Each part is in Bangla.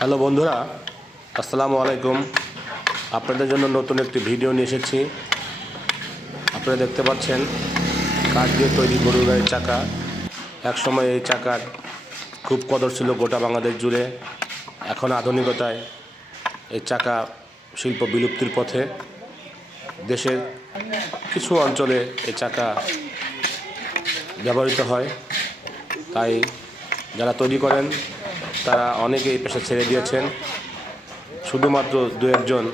হ্যালো বন্ধুরা, আসসালামু আলাইকুম। আপনাদের জন্য নতুন একটি ভিডিও নিয়ে এসেছি। আপনারা দেখতে পাচ্ছেন কাঠ দিয়ে তৈরি গরুর গাড়ির চাকা। একসময় এই চাকার খুব কদর ছিল গোটা বাংলাদেশ জুড়ে। এখন আধুনিকতায় এই চাকা শিল্প বিলুপ্তির পথে। দেশের কিছু অঞ্চলে এই চাকা ব্যবহৃত হয়। তাই যারা তৈরি করেন তারা অনেকে এই পেশা ছেড়ে দিয়েছেন। শুধুমাত্র দু একজন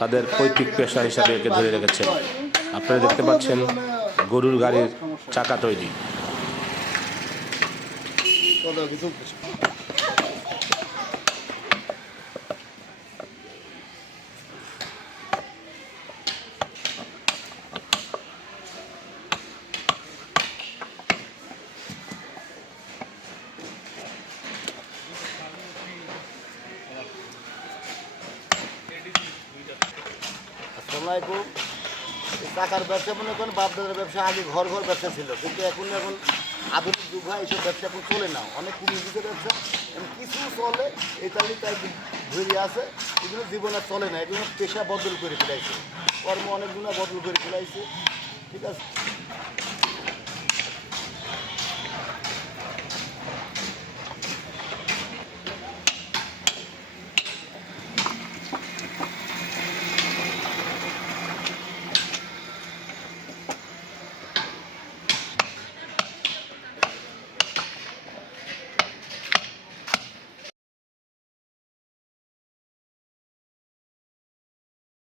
তাদের পৈতৃক পেশা হিসাবে একে ধরে রেখেছেন। আপনারা দেখতে পাচ্ছেন গরুর গাড়ির চাকা তৈরি। আসসালামাইকুম এই টাকার ব্যবসা মনে করেন বাপদাদার ব্যবসা, আগে ঘর ঘর ব্যবসা ছিল। কিন্তু এখন এখন আধুনিক যুগ হয় এইসব ব্যবসা এখন চলে না। অনেক যুগের ব্যবসা। এবং কিছু চলে, এই তালি তাই ধরে আছে। এগুলো জীবনে চলে না। এগুলো পেশা বদল করে ফেলাইছে। কর্ম অনেকগুলো বদল করে ফেলাইছে। ঠিক আছে?